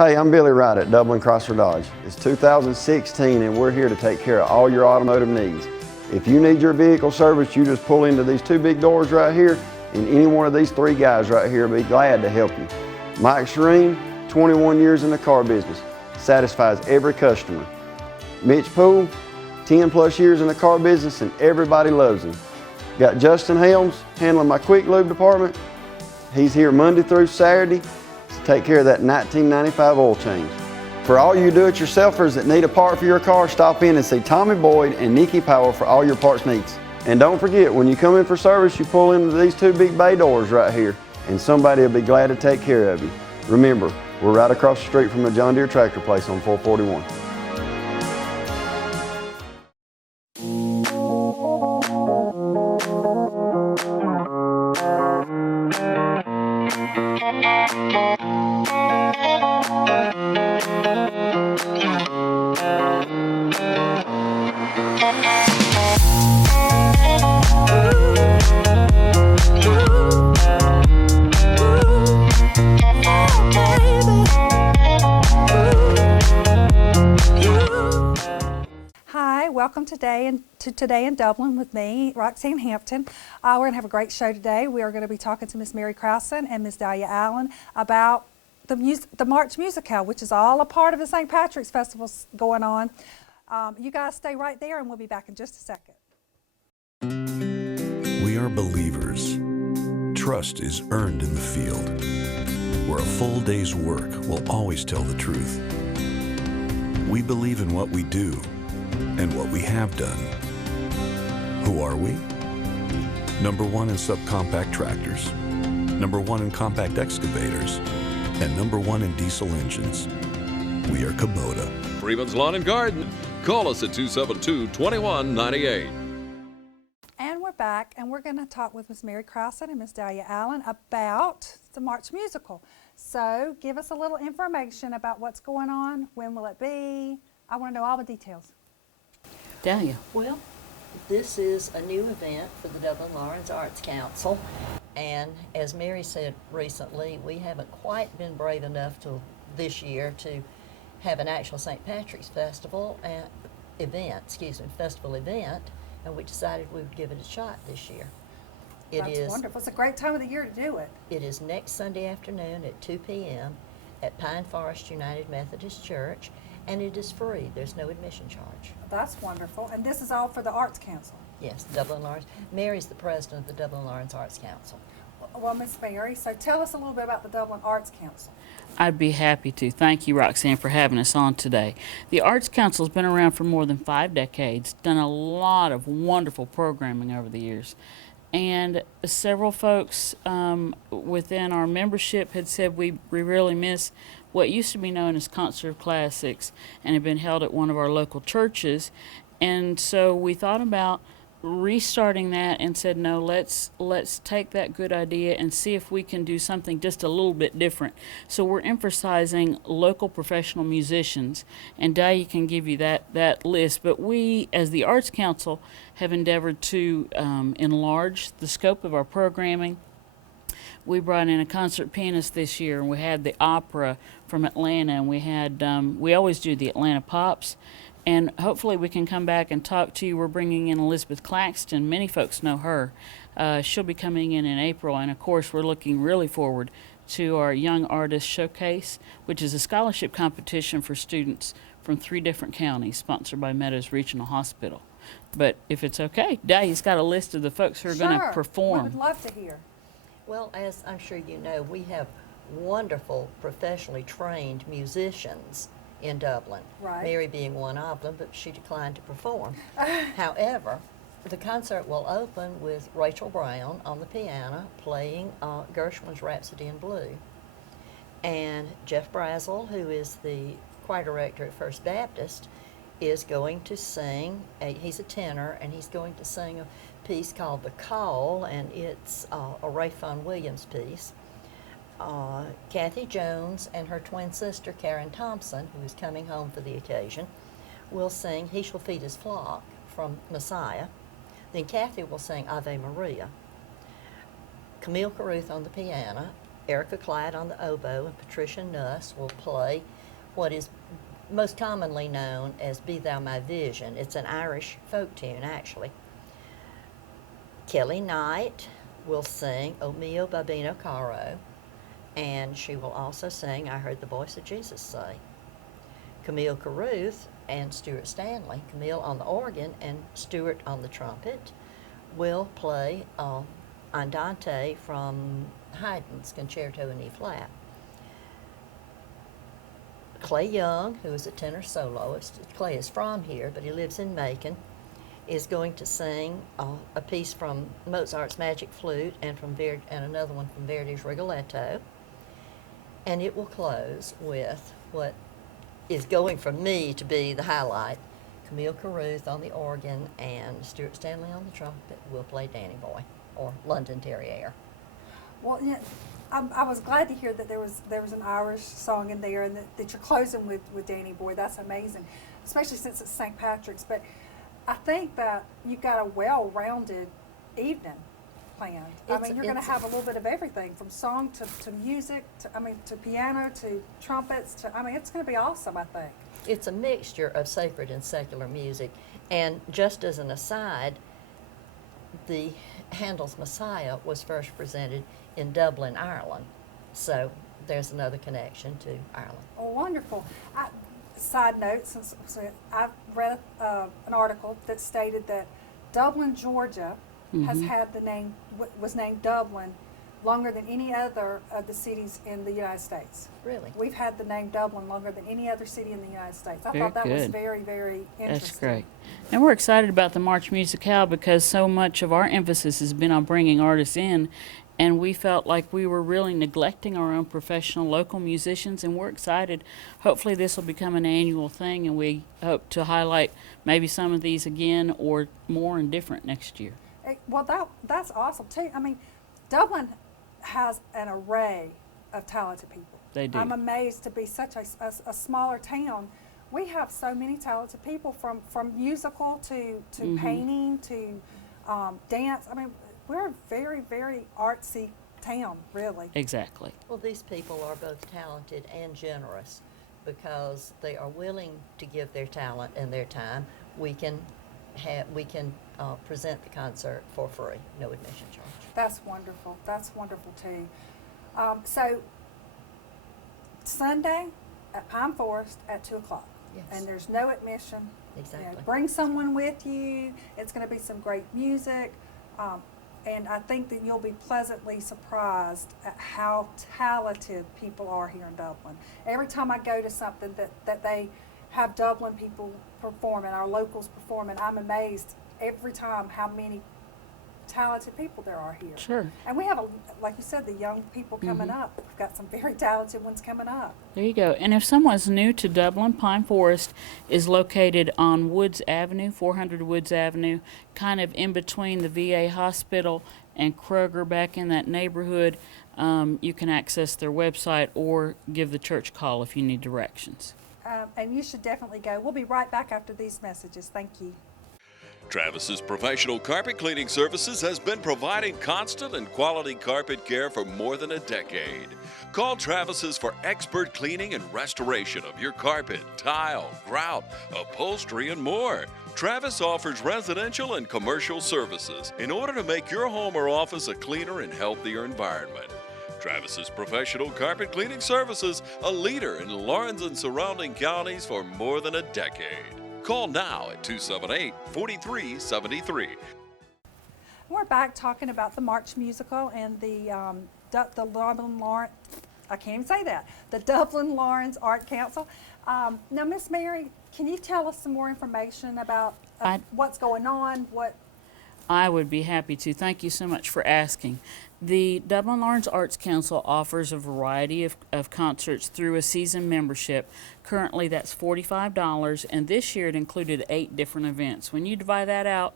Hey, I'm Billy Wright at Dublin Chrysler Dodge. It's 2016 and we're here to take care of all your automotive needs. If you need your vehicle serviced, you just pull into these two big doors right here, and any one of these three guys right here will be glad to help you. Mike Shereen, 21 years in the car business, satisfies every customer. Mitch Poole, 10 plus years in the car business and everybody loves him. Got Justin Helms handling my quick lube department. He's here Monday through Saturday to take care of that 1995 oil change. For all you do-it-yourselfers that need a part for your car, stop in and see Tommy Boyd and Nikki Powell for all your parts needs. And don't forget, when you come in for service, you pull into these two big bay doors right here, and somebody will be glad to take care of you. Remember, we're right across the street from the John Deere tractor place on 441. Welcome to Today in Dublin with me, Roxanne Hampton. We're going to have a great show today. We are going to be talking to Miss Mary Crowson and Miss Dahlia Allen about the March Musicale, which is all a part of the St. Patrick's Festival going on. You guys stay right there and we'll be back in just a second. We are believers. Trust is earned in the field, where a full day's work will always tell the truth. We believe in what we do and what we have done. Who are we? Number one in subcompact tractors, number one in compact excavators, and number one in diesel engines. We are Kubota. Freeman's Lawn and Garden. Call us at 272-2198. And we're back, and we're going to talk with Miss Mary Crowson and Miss Dahlia Allen about the March Musical. So give us a little information about what's going on, when will it be? I want to know all the details. Dahlia. Well, this is a new event for the Dublin Lawrence Arts Council, and as Mary said recently, we haven't quite been brave enough this year to have an actual St. Patrick's festival festival event, and we decided we would give it a shot this year. That's wonderful. It's a great time of the year to do it. It is next Sunday afternoon at 2 p.m. at Pine Forest United Methodist Church, and it is free. There's no admission charge. That's wonderful. And this is all for the Arts Council? Yes, Dublin Lawrence. Mary's the president of the Dublin Lawrence Arts Council. Well, Miss Mary, so tell us a little bit about the Dublin Arts Council. I'd be happy to. Thank you, Roxanne, for having us on today. The Arts Council has been around for more than 5 decades, done a lot of wonderful programming over the years. And several folks within our membership had said we really miss what used to be known as Concert of Classics and had been held at one of our local churches. And so we thought about restarting that and said, no, let's take that good idea and see if we can do something just a little bit different. So we're emphasizing local professional musicians, and Dahlia can give you that list. But we, as the Arts Council, have endeavored to enlarge the scope of our programming. We brought in a concert pianist this year, and we had the opera from Atlanta, and we always do the Atlanta Pops. And hopefully we can come back and talk to you. We're bringing in Elizabeth Claxton. Many folks know her. She'll be coming in April. And, of course, we're looking really forward to our Young Artist Showcase, which is a scholarship competition for students from 3 different counties, sponsored by Meadows Regional Hospital. But if it's okay, Dahlia's got a list of the folks who are going to perform. We would love to hear. Well, as I'm sure you know, we have wonderful professionally trained musicians in Dublin. Right. Mary being one of them, but she declined to perform. However, the concert will open with Rachel Brown on the piano playing Gershwin's Rhapsody in Blue. And Jeff Brazel, who is the choir director at First Baptist, is going to sing, he's a tenor, and he's going to sing a piece called The Call, and it's a Ray Vaughan Williams piece. Kathy Jones and her twin sister Karen Thompson, who is coming home for the occasion, will sing He Shall Feed His Flock from Messiah. Then Kathy will sing Ave Maria. Camille Carruth on the piano, Erica Clyde on the oboe, and Patricia Nuss will play what is most commonly known as Be Thou My Vision. It's an Irish folk tune, actually. Kelly Knight will sing O Mio Babino Caro, and she will also sing I Heard the Voice of Jesus Say. Camille Carruth and Stuart Stanley, Camille on the organ and Stuart on the trumpet, will play Andante from Haydn's Concerto in E-flat. Clay Young, who is a tenor soloist, Clay is from here, but he lives in Macon, is going to sing a piece from Mozart's Magic Flute and another one from Verdi's Rigoletto. And it will close with what is going from me to be the highlight. Camille Carruth on the organ and Stuart Stanley on the trumpet will play Danny Boy, or London Terrier. Well, yeah, I was glad to hear that there was an Irish song in there, and that you're closing with Danny Boy. That's amazing, especially since it's St. Patrick's. But I think that you've got a well-rounded evening planned. I mean, you're going to have a little bit of everything, from song to music, to piano, to trumpets. It's going to be awesome, I think. It's a mixture of sacred and secular music. And just as an aside, the Handel's Messiah was first presented in Dublin, Ireland. So there's another connection to Ireland. Oh, wonderful. Side note, since I read an article that stated that Dublin, Georgia, has had was named Dublin longer than any other of the cities in the United States. Really? We've had the name Dublin longer than any other city in the United States. I Very thought that was good. very, very interesting. That's great. And we're excited about the March Musicale because so much of our emphasis has been on bringing artists in, and we felt like we were really neglecting our own professional local musicians, and we're excited. Hopefully this will become an annual thing, and we hope to highlight maybe some of these again or more and different next year. Well, that's awesome, too. I mean, Dublin has an array of talented people. They do. I'm amazed to be such a smaller town. We have so many talented people, from musical to painting to dance. I mean, we're a very, very artsy town, really. Exactly. Well, these people are both talented and generous because they are willing to give their talent and their time. We can present the concert for free, no admission charge. That's wonderful. That's wonderful, too. So, Sunday at Pine Forest at 2 o'clock. Yes. And there's no admission. Exactly. Bring someone with you. It's going to be some great music. And I think that you'll be pleasantly surprised at how talented people are here in Dublin. Every time I go to something that they have Dublin people performing, our locals performing, I'm amazed every time how many talented people there are here. Sure. And we have, like you said, the young people coming up. We've got some very talented ones coming up. There you go. And if someone's new to Dublin, Pine Forest is located on Woods Avenue, 400 Woods Avenue, kind of in between the VA hospital and Kroger, back in that neighborhood. You can access their website or give the church a call if you need directions. And you should definitely go. We'll be right back after these messages. Thank you. Travis's professional carpet cleaning services has been providing constant and quality carpet care for more than a decade. Call Travis's for expert cleaning and restoration of your carpet, tile, grout, upholstery, and more. Travis offers residential and commercial services in order to make your home or office a cleaner and healthier environment. Travis's professional carpet cleaning services, a leader in Lawrence and surrounding counties for more than a decade. Call now at 278-4373. We're back talking about the March Musical and the Dublin Lawrence, I can't even say that, the Dublin Lawrence Art Council. Now, Miss Mary, can you tell us some more information about what's going on? I would be happy to. Thank you so much for asking. The Dublin Lawrence Arts Council offers a variety of concerts through a season membership. Currently, that's $45, and this year it included 8 different events. When you divide that out,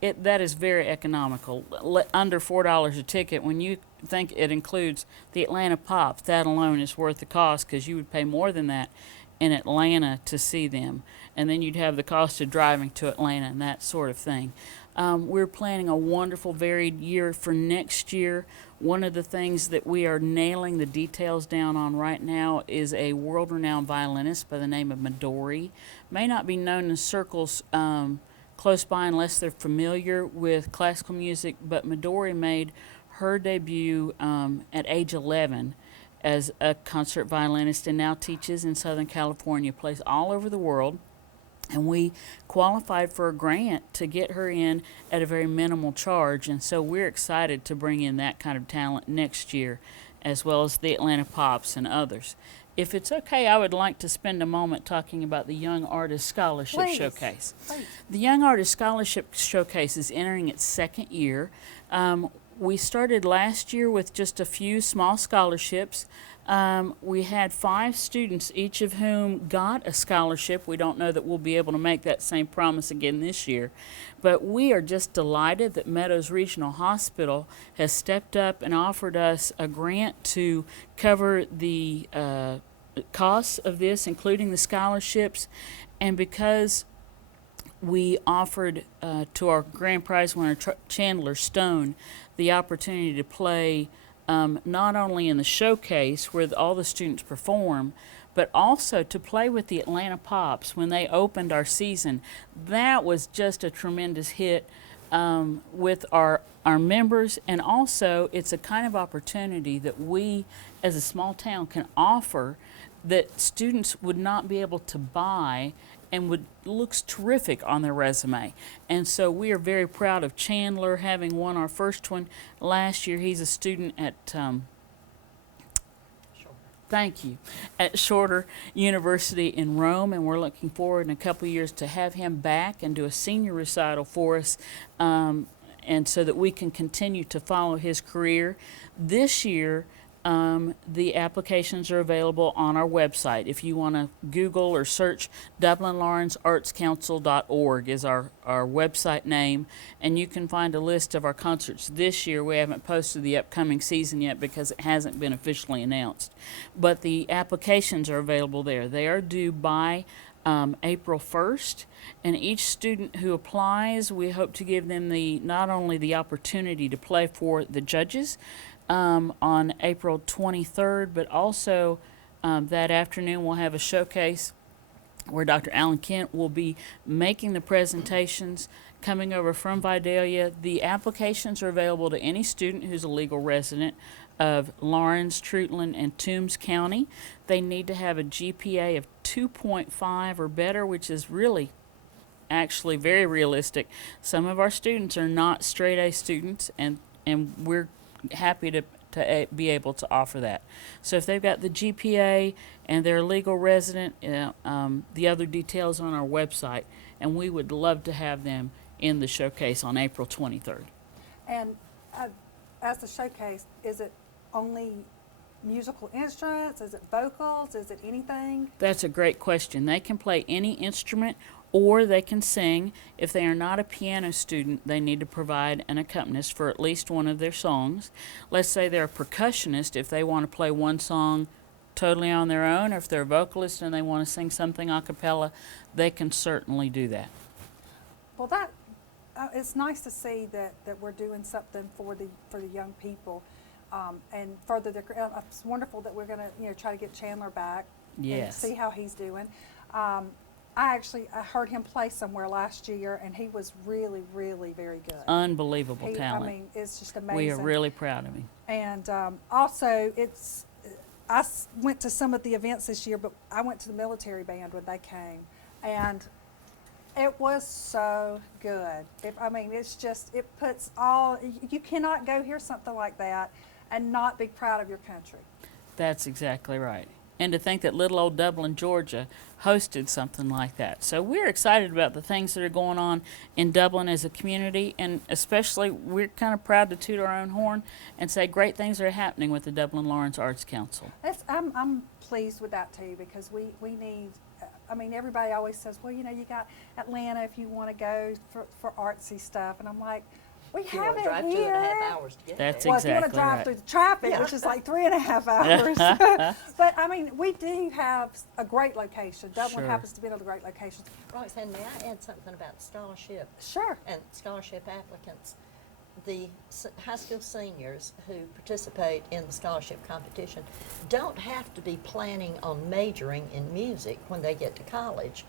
that is very economical, under $4 a ticket. When you think it includes the Atlanta Pops, that alone is worth the cost because you would pay more than that in Atlanta to see them. And then you'd have the cost of driving to Atlanta and that sort of thing. We're planning a wonderful, varied year for next year. One of the things that we are nailing the details down on right now is a world-renowned violinist by the name of Midori. May not be known in circles close by unless they're familiar with classical music, but Midori made her debut at age 11 as a concert violinist and now teaches in Southern California, plays all over the world. And we qualified for a grant to get her in at a very minimal charge. And so we're excited to bring in that kind of talent next year, as well as the Atlanta Pops and others. If it's okay, I would like to spend a moment talking about the Young Artist Scholarship Please. Showcase. Please. The Young Artist Scholarship Showcase is entering its second year. We started last year with just a few small scholarships. We had 5 students, each of whom got a scholarship. We don't know that we'll be able to make that same promise again this year. But we are just delighted that Meadows Regional Hospital has stepped up and offered us a grant to cover the costs of this, including the scholarships. And because we offered to our grand prize winner, Chandler Stone, the opportunity to play not only in the showcase where all the students perform, but also to play with the Atlanta Pops when they opened our season. That was just a tremendous hit with our members, and also it's a kind of opportunity that we as a small town can offer that students would not be able to buy and looks terrific on their resume. And so we are very proud of Chandler having won our first one last year. He's a student at thank you, at Shorter University in Rome, and we're looking forward in a couple of years to have him back and do a senior recital for us, and so that we can continue to follow his career. This year, the applications are available on our website. If you want to Google or search DublinLawrenceArtsCouncil.org is our website name, and you can find a list of our concerts this year. We haven't posted the upcoming season yet because it hasn't been officially announced. But the applications are available there. They are due by April 1st, and each student who applies, we hope to give them not only the opportunity to play for the judges on April 23rd, but also that afternoon we'll have a showcase where Dr. Alan Kent will be making the presentations coming over from Vidalia. The applications are available to any student who's a legal resident of Lawrence, Treutlen, and Toombs County. They need to have a GPA of 2.5 or better, which is really actually very realistic. Some of our students are not straight A students, and we're happy to be able to offer that. So if they've got the GPA and they're a legal resident, the other details on our website, and we would love to have them in the showcase on April 23rd. And as the showcase, is it only musical instruments? Is it vocals? Is it anything? That's a great question. They can play any instrument or they can sing. If they are not a piano student, they need to provide an accompanist for at least one of their songs. Let's say they're a percussionist. If they want to play one song totally on their own, or if they're a vocalist and they want to sing something a cappella, they can certainly do that. Well, it's nice to see that we're doing something for the young people, and further it's wonderful that we're going to try to get Chandler back. Yes. And see how he's doing. I heard him play somewhere last year, and he was really, really very good. Unbelievable talent. I mean, it's just amazing. We are really proud of him. And also, I went to some of the events this year, but I went to the military band when they came, and it was so good. It puts all, you cannot go hear something like that and not be proud of your country. That's exactly right. And to think that little old Dublin, Georgia hosted something like that. So we're excited about the things that are going on in Dublin as a community, and especially we're kind of proud to toot our own horn and say great things are happening with the Dublin Lawrence Arts Council. I'm pleased with that too, because we need, everybody always says, well, you got Atlanta if you want to go for artsy stuff. And I'm like, We You have want to it drive here. 2.5 hours to get That's there. Well, if you want to Exactly drive right. through the traffic, Yeah. which is like 3.5 hours. But I mean, we do have a great location. Dublin Sure. happens to be in a great location. Roxanne, may I add something about scholarship Sure. and scholarship applicants? The high school seniors who participate in the scholarship competition don't have to be planning on majoring in music when they get to college.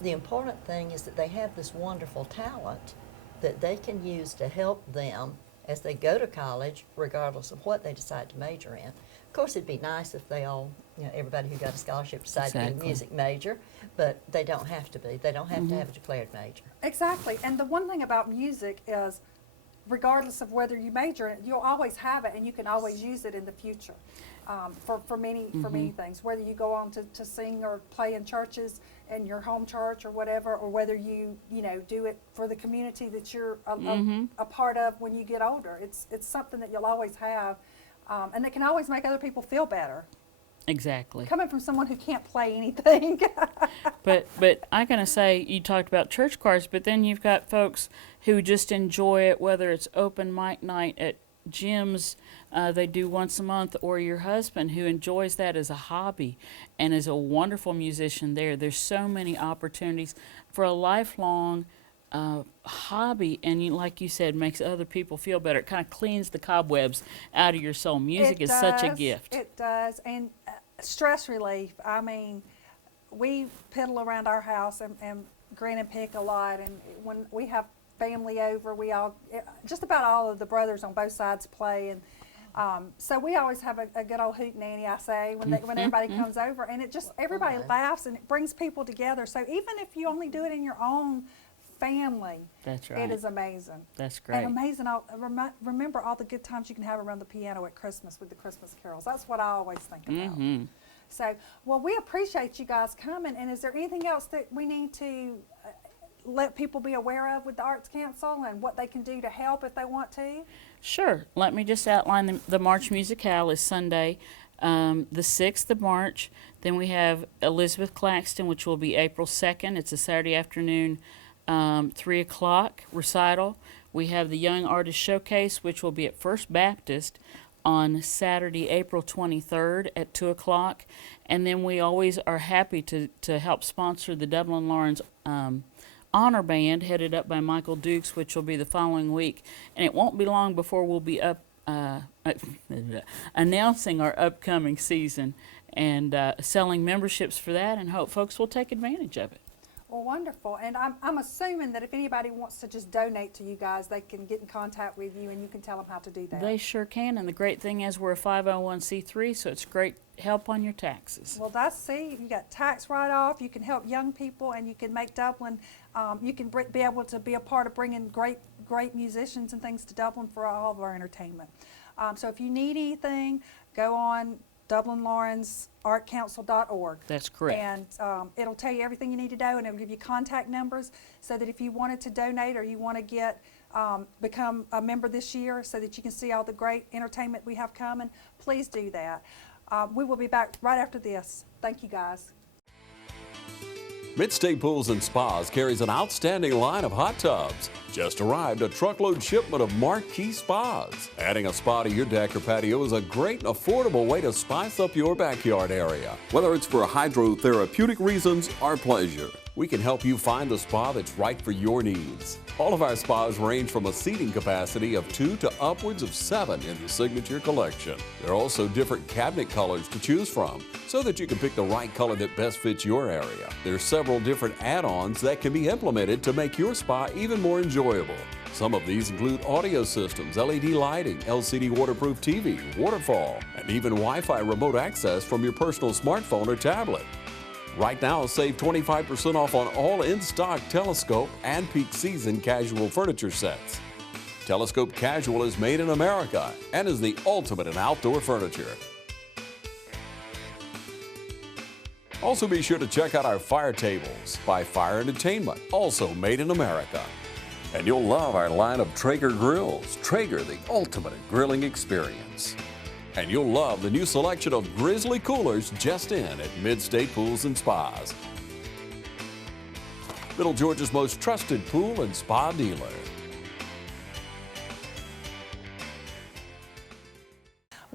The important thing is that they have this wonderful talent that they can use to help them as they go to college, regardless of what they decide to major in. Of course, it'd be nice if they all, everybody who got a scholarship decided to be a Exactly. music major, but they don't have to be. They don't have to have a declared major. Exactly. And the one thing about music is, regardless of whether you major in it, you'll always have it, and you can always use it in the future for many things. Whether you go on to sing or play in churches, in your home church or whatever, or whether you do it for the community that you're a part of when you get older. It's something that you'll always have, and that can always make other people feel better. Exactly. Coming from someone who can't play anything. But I gotta say, you talked about church choirs, but then you've got folks who just enjoy it, whether it's open mic night at gyms they do once a month, or your husband who enjoys that as a hobby and is a wonderful musician there. There's so many opportunities for a lifelong hobby, and like you said, makes other people feel better. It kind of cleans the cobwebs out of your soul. Music is such a gift. It does. And stress relief. I mean, we piddle around our house and grin and pick a lot. And when we have family over, just about all of the brothers on both sides play. And so we always have a good old hootenanny, I say, when everybody comes over. And everybody laughs, and it brings people together. So even if you only do it in your own family, That's right. it is amazing. That's great. And amazing. Remember all the good times you can have around the piano at Christmas with the Christmas carols. That's what I always think about. So, well, we appreciate you guys coming. And is there anything else that we need to let people be aware of with the Arts Council and what they can do to help if they want to? Sure. Let me just outline the March Musicale is Sunday, the 6th of March. Then we have Elizabeth Claxton, which will be April 2nd. It's a Saturday afternoon, 3 o'clock recital. We have the Young Artist Showcase, which will be at First Baptist on Saturday, April 23rd at 2 o'clock. And then we always are happy to help sponsor the Dublin Lawrence Honor Band, headed up by Michael Dukes, which will be the following week. And it won't be long before we'll be announcing our upcoming season and selling memberships for that, and hope folks will take advantage of it. Well, wonderful. And I'm assuming that if anybody wants to just donate to you guys, they can get in contact with you and you can tell them how to do that. They sure can, and the great thing is we're a 501c3, so it's great help on your taxes. Well, you got tax write-off, you can help young people, and you can make Dublin, you can be able to be a part of bringing great musicians and things to Dublin for all of our entertainment. So if you need anything, go on DublinLawrenceArtCouncil.org. That's correct. And it'll tell you everything you need to know, and it'll give you contact numbers so that if you wanted to donate or you want to become a member this year so that you can see all the great entertainment we have coming, please do that. We will be back right after this. Thank you, guys. Midstate Pools and Spas carries an outstanding line of hot tubs. Just arrived a truckload shipment of marquee spas. Adding a spa to your deck or patio is a great and affordable way to spice up your backyard area. Whether it's for hydrotherapeutic reasons or pleasure, we can help you find the spa that's right for your needs. All of our spas range from a seating capacity of 2 to upwards of 7 in the Signature Collection. There are also different cabinet colors to choose from so that you can pick the right color that best fits your area. There are several different add-ons that can be implemented to make your spa even more enjoyable. Some of these include audio systems, LED lighting, LCD waterproof TV, waterfall, and even Wi-Fi remote access from your personal smartphone or tablet. Right now, save 25% off on all in-stock Telescope and peak season casual furniture sets. Telescope Casual is made in America and is the ultimate in outdoor furniture. Also be sure to check out our fire tables by Fire Entertainment, also made in America. And you'll love our line of Traeger grills. Traeger, the ultimate in grilling experience. And you'll love the new selection of Grizzly coolers just in at Midstate Pools and Spas. Middle Georgia's most trusted pool and spa dealer.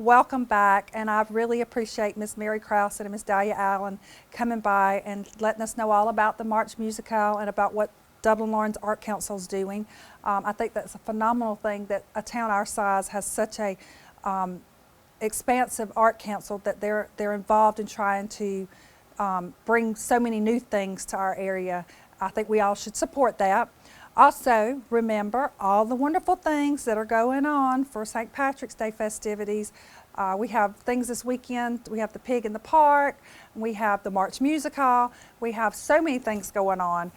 welcome back, and I really appreciate Miss Mary Crowson and Miss Dahlia Allen coming by and letting us know all about the March Musical and about what Dublin Lawrence Art Council is doing. I think that's a phenomenal thing that a town our size has such a expansive art council, that they're involved in trying to bring so many new things to our area. I think we all should support that. Also, remember all the wonderful things that are going on for St. Patrick's Day festivities. We have things this weekend. We have the Pig in the Park. We have the March Musical. We have so many things going on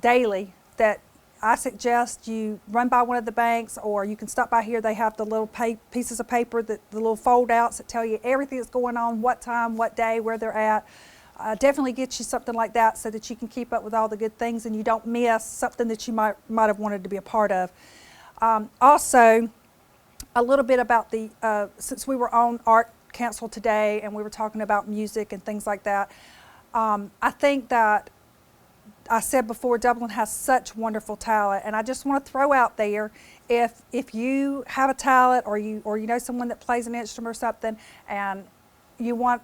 daily that I suggest you run by one of the banks, or you can stop by here. They have the little pieces of paper, the little fold outs that tell you everything that's going on, what time, what day, where they're at. Definitely get you something like that so that you can keep up with all the good things and you don't miss something that you might have wanted to be a part of. Also, a little bit about since we were on Art Council today and we were talking about music and things like that, I think that I said before, Dublin has such wonderful talent, and I just want to throw out there, if you have a talent or you know someone that plays an instrument or something, and you want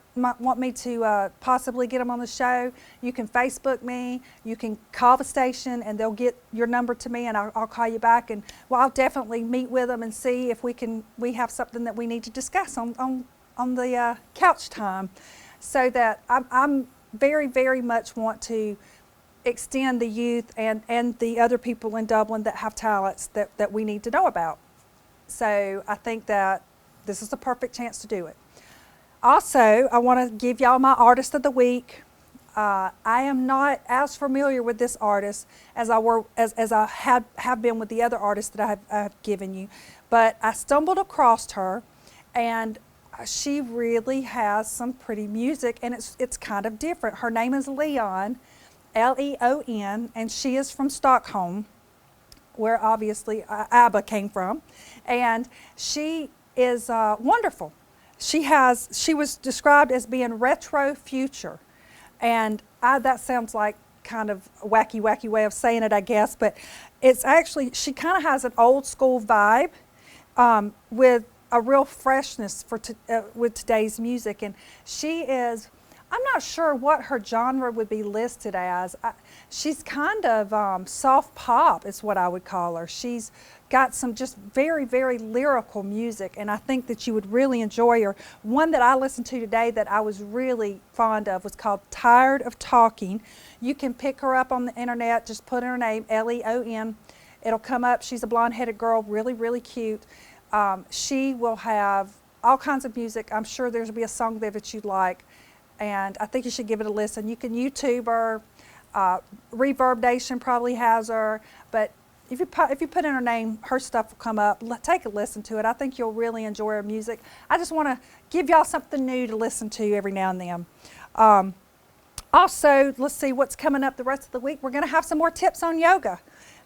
me to possibly get them on the show, you can Facebook me, you can call the station, and they'll get your number to me, and I'll call you back, and I'll definitely meet with them and see if we have something that we need to discuss on the couch time, so that I'm very, very much want to extend the youth and the other people in Dublin that have talents that we need to know about. So I think that this is the perfect chance to do it. Also, I want to give y'all my Artist of the Week. I am not as familiar with this artist as I have been with the other artists that I have given you, but I stumbled across her, and she really has some pretty music, and it's kind of different. Her name is Leon, Leon, and she is from Stockholm, where obviously ABBA came from, and she is wonderful. She was described as being retro future, and that sounds like kind of a wacky way of saying it, I guess, but it's actually, she kind of has an old school vibe with a real freshness with today's music, and she is, I'm not sure what her genre would be listed as. She's kind of soft pop is what I would call her. She's got some just very, very lyrical music, and I think that you would really enjoy her. One that I listened to today that I was really fond of was called Tired of Talking. You can pick her up on the internet, just put in her name, Leon. It'll come up. She's a blonde-headed girl, really, really cute. She will have all kinds of music. I'm sure there'll be a song there that you'd like, and I think you should give it a listen. You can YouTube her. Reverb Nation probably has her, but if you put in her name, her stuff will come up. Take a listen to it. I think you'll really enjoy her music. I just want to give y'all something new to listen to every now and then. Also, let's see what's coming up the rest of the week. We're going to have some more tips on yoga,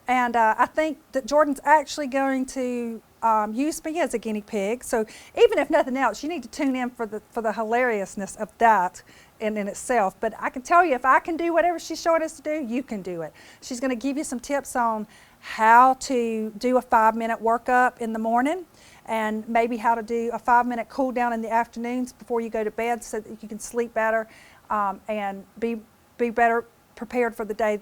and I think that Jordan's actually going to use me as a guinea pig. So even if nothing else, you need to tune in for the hilariousness of that in itself. But I can tell you, if I can do whatever she's showing us to do, you can do it. She's going to give you some tips on how to do a 5-minute workup in the morning, and maybe how to do a 5-minute cool down in the afternoons before you go to bed, so that you can sleep better and be better prepared for the day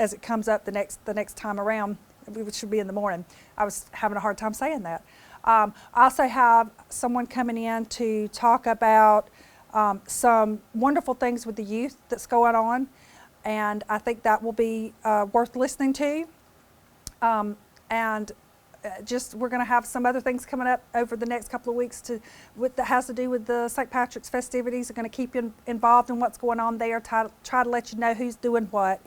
as it comes up the next time around, which should be in the morning. I was having a hard time saying that. I also have someone coming in to talk about some wonderful things with the youth that's going on, and I think that will be worth listening to. We're going to have some other things coming up over the next couple of weeks that has to do with the St. Patrick's festivities. We're going to keep you involved in what's going on there, try to let you know who's doing what.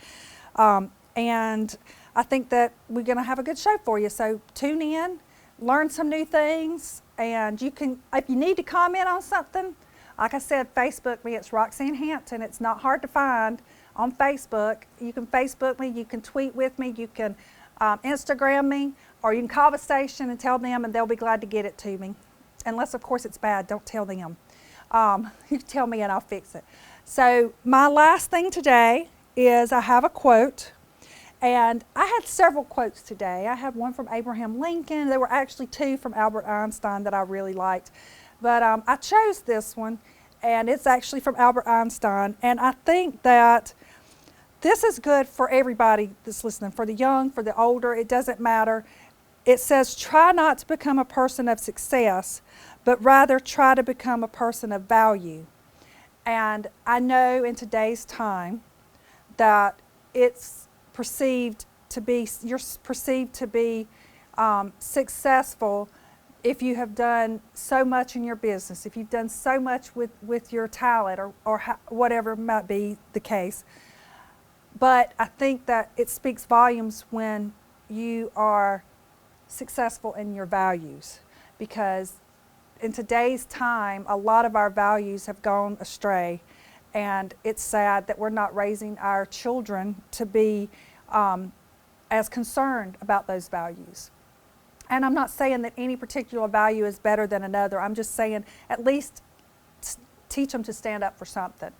And I think that we're going to have a good show for you. So tune in, learn some new things, and you can, if you need to comment on something, like I said, Facebook me. It's Roxanne Hampton. It's not hard to find on Facebook. You can Facebook me, you can tweet with me, you can Instagram me, or you can call the station and tell them, and they'll be glad to get it to me. Unless, of course, it's bad. Don't tell them. You can tell me and I'll fix it. So my last thing today is I have a quote, and I had several quotes today. I had one from Abraham Lincoln. There were actually two from Albert Einstein that I really liked. But I chose this one, and it's actually from Albert Einstein. And I think that this is good for everybody that's listening, for the young, for the older, it doesn't matter. It says, try not to become a person of success, but rather try to become a person of value. And I know in today's time that it's perceived to be, you're perceived to be successful if you have done so much in your business, if you've done so much with your talent or whatever might be the case. But I think that it speaks volumes when you are successful in your values, because in today's time, a lot of our values have gone astray, and it's sad that we're not raising our children to be as concerned about those values. And I'm not saying that any particular value is better than another. I'm just saying at least teach them to stand up for something.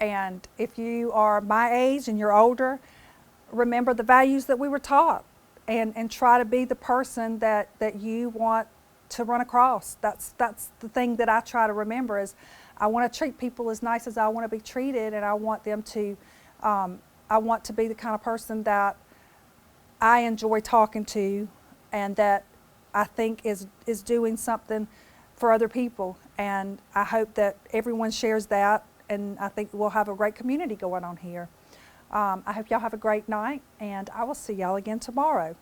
And if you are my age and you're older, remember the values that we were taught, and try to be the person that you want to run across. That's the thing that I try to remember, is I want to treat people as nice as I want to be treated, and I want them to, I want to be the kind of person that I enjoy talking to, and that I think is doing something for other people. And I hope that everyone shares that, and I think we'll have a great community going on here. I hope y'all have a great night, and I will see y'all again tomorrow.